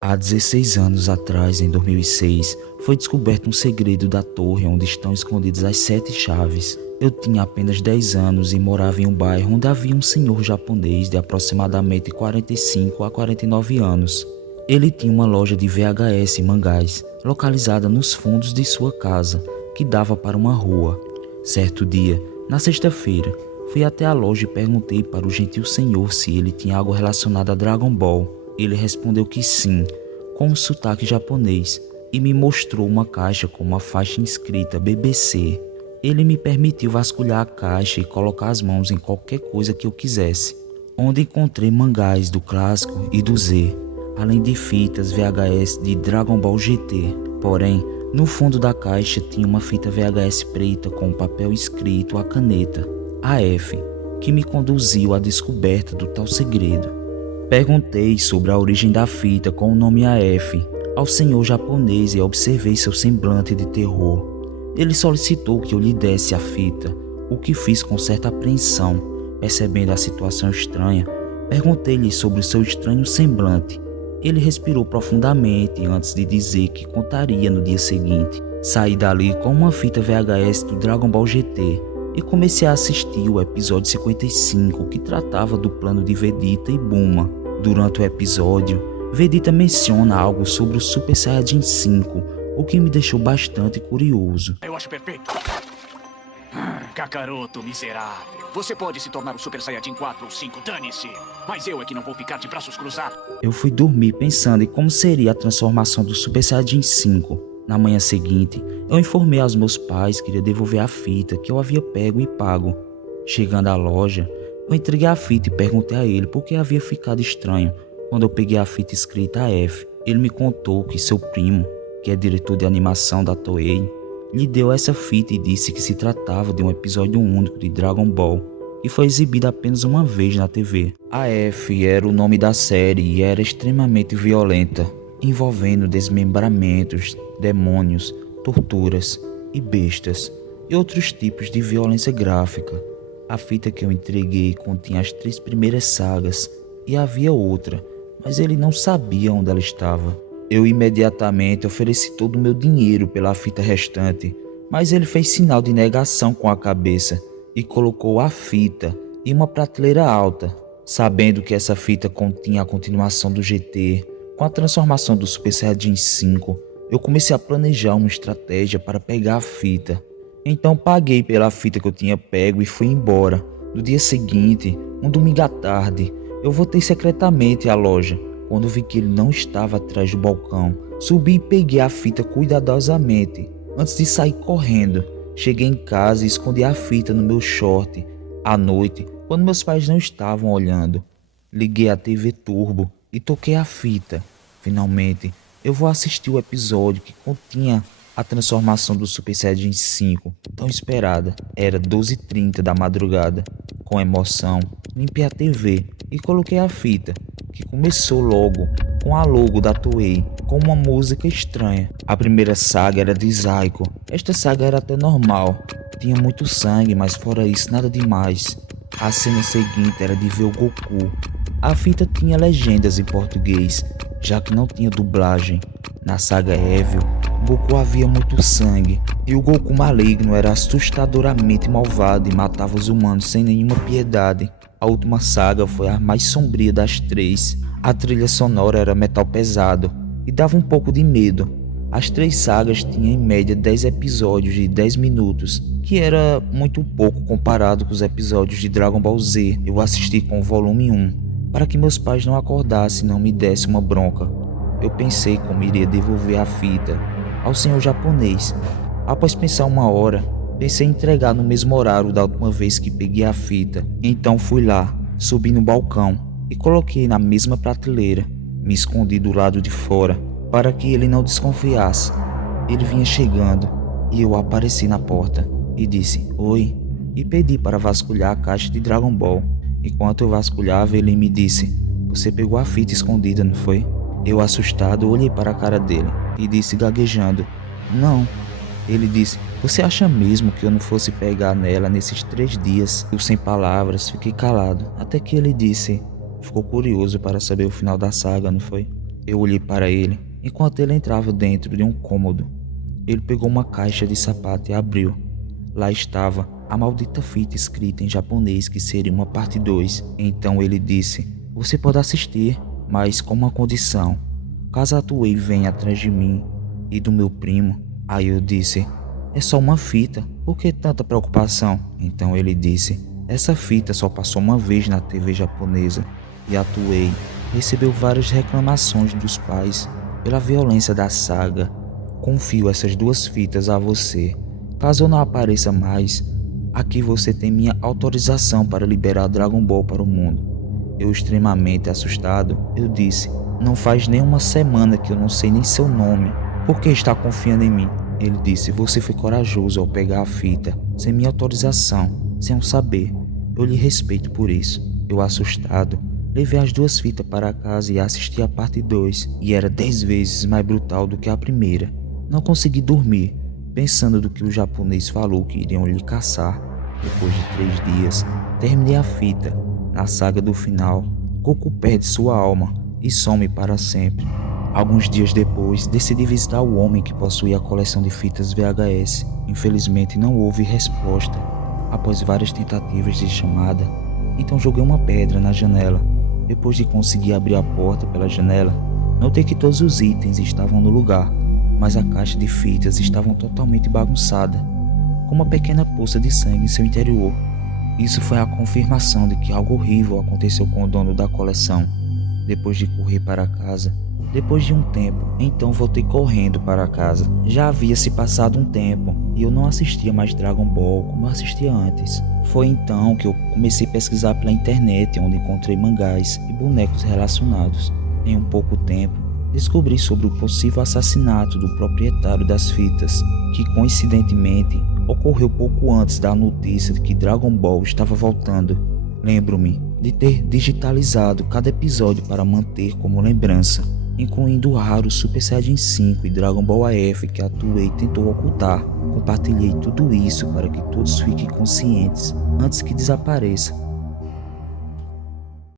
Há 16 anos atrás, em 2006, foi descoberto um segredo da torre onde estão escondidas as 7 chaves. Eu tinha apenas 10 anos e morava em um bairro onde havia um senhor japonês de aproximadamente 45 a 49 anos. Ele tinha uma loja de VHS e mangás, localizada nos fundos de sua casa, que dava para uma rua. Certo dia, na sexta-feira, fui até a loja e perguntei para o gentil senhor se ele tinha algo relacionado a Dragon Ball. Ele respondeu que sim, com um sotaque japonês, e me mostrou uma caixa com uma faixa inscrita BBC. Ele me permitiu vasculhar a caixa e colocar as mãos em qualquer coisa que eu quisesse, onde encontrei mangás do clássico e do Z, além de fitas VHS de Dragon Ball GT. Porém, no fundo da caixa tinha uma fita VHS preta com um papel escrito a caneta, AF, que me conduziu à descoberta do tal segredo. Perguntei sobre a origem da fita com o nome AF ao senhor japonês e observei seu semblante de terror. Ele solicitou que eu lhe desse a fita, o que fiz com certa apreensão. Percebendo a situação estranha, perguntei-lhe sobre o seu estranho semblante. Ele respirou profundamente antes de dizer que contaria no dia seguinte. Saí dali com uma fita VHS do Dragon Ball GT e comecei a assistir o episódio 55, que tratava do plano de Vegeta e Bulma. Durante o episódio, Vegeta menciona algo sobre o Super Saiyajin 5, o que me deixou bastante curioso. Eu acho perfeito. Kakaroto miserável. Você pode se tornar o Super Saiyajin 4 ou 5, dane-se. Mas eu é que não vou ficar de braços cruzados. Eu fui dormir pensando em como seria a transformação do Super Saiyajin 5. Na manhã seguinte, eu informei aos meus pais que iria devolver a fita que eu havia pego e pago. Chegando à loja, eu entreguei a fita e perguntei a ele por que havia ficado estranho quando eu peguei a fita escrita AF. Ele me contou que seu primo, que é diretor de animação da Toei, lhe deu essa fita e disse que se tratava de um episódio único de Dragon Ball, que foi exibido apenas uma vez na TV. AF era o nome da série e era extremamente violenta, envolvendo desmembramentos, demônios, torturas e bestas, e outros tipos de violência gráfica. A fita que eu entreguei continha as 3 primeiras sagas e havia outra, mas ele não sabia onde ela estava. Eu imediatamente ofereci todo o meu dinheiro pela fita restante, mas ele fez sinal de negação com a cabeça e colocou a fita em uma prateleira alta. Sabendo que essa fita continha a continuação do GT, com a transformação do Super Saiyajin 5, eu comecei a planejar uma estratégia para pegar a fita. Então paguei pela fita que eu tinha pego e fui embora. No dia seguinte, um domingo à tarde, eu voltei secretamente à loja. Quando vi que ele não estava atrás do balcão, subi e peguei a fita cuidadosamente. Antes de sair correndo, cheguei em casa e escondi a fita no meu short. À noite, quando meus pais não estavam olhando, liguei a TV Turbo e toquei a fita. Finalmente, eu vou assistir o episódio que continha a transformação do Super Saiyajin 5, tão esperada. Era 12h30 da madrugada. Com emoção, limpei a TV e coloquei a fita, que começou logo com a logo da Toei, com uma música estranha. A primeira saga era de Zaiko. Esta saga era até normal, tinha muito sangue, mas fora isso nada demais. A cena seguinte era de ver o Goku. A fita tinha legendas em português, já que não tinha dublagem. Na saga Evil, Goku havia muito sangue, e o Goku maligno era assustadoramente malvado e matava os humanos sem nenhuma piedade. A última saga foi a mais sombria das 3. A trilha sonora era metal pesado e dava um pouco de medo. As 3 sagas tinham em média 10 episódios de 10 minutos, que era muito pouco comparado com os episódios de Dragon Ball Z. Eu assisti com o volume 1, para que meus pais não acordassem e não me dessem uma bronca. Eu pensei como iria devolver a fita ao senhor japonês. Após pensar uma hora, pensei em entregar no mesmo horário da última vez que peguei a fita. Então fui lá, subi no balcão e coloquei na mesma prateleira. Me escondi do lado de fora para que ele não desconfiasse. Ele vinha chegando e eu apareci na porta e disse oi e pedi para vasculhar a caixa de Dragon Ball. Enquanto eu vasculhava, ele me disse: você pegou a fita escondida, não foi? Eu, assustado, olhei para a cara dele e disse gaguejando: não. Ele disse: você acha mesmo que eu não fosse pegar nela nesses 3 dias? Eu, sem palavras, fiquei calado, até que ele disse: ficou curioso para saber o final da saga, não foi? Eu olhei para ele enquanto ele entrava dentro de um cômodo. Ele pegou uma caixa de sapato e abriu. Lá estava a maldita fita escrita em japonês que seria uma parte 2. Então ele disse: "Você pode assistir, mas com uma condição. Caso a Toei venha atrás de mim e do meu primo." Aí eu disse: "É só uma fita, por que tanta preocupação?" Então ele disse: "Essa fita só passou uma vez na TV japonesa e a Toei recebeu várias reclamações dos pais pela violência da saga. Confio essas 2 fitas a você. Caso eu não apareça mais, aqui você tem minha autorização para liberar Dragon Ball para o mundo." Eu, extremamente assustado, eu disse: "Não faz nem uma semana que eu não sei nem seu nome. Por que está confiando em mim?" Ele disse: "Você foi corajoso ao pegar a fita, sem minha autorização, sem eu saber. Eu lhe respeito por isso." Eu, assustado, levei as 2 fitas para casa e assisti a parte 2, e era 10 vezes mais brutal do que a primeira. Não consegui dormir, pensando do que o japonês falou que iriam lhe caçar. Depois de 3 dias, terminei a fita. Na saga do final, Goku perde sua alma e some para sempre. Alguns dias depois, decidi visitar o homem que possuía a coleção de fitas VHS. Infelizmente não houve resposta após várias tentativas de chamada. Então joguei uma pedra na janela. Depois de conseguir abrir a porta pela janela, notei que todos os itens estavam no lugar, mas a caixa de fitas estava totalmente bagunçada, com uma pequena poça de sangue em seu interior. Isso foi a confirmação de que algo horrível aconteceu com o dono da coleção. Depois de correr para casa, depois de um tempo, então voltei correndo para casa. Já havia se passado um tempo e eu não assistia mais Dragon Ball como eu assistia antes. Foi então que eu comecei a pesquisar pela internet, onde encontrei mangás e bonecos relacionados. Em um pouco tempo, descobri sobre o possível assassinato do proprietário das fitas, que coincidentemente ocorreu pouco antes da notícia de que Dragon Ball estava voltando. Lembro-me de ter digitalizado cada episódio para manter como lembrança, incluindo o raro Super Saiyajin 5 e Dragon Ball AF que a Toei tentou ocultar. Compartilhei tudo isso para que todos fiquem conscientes antes que desapareça.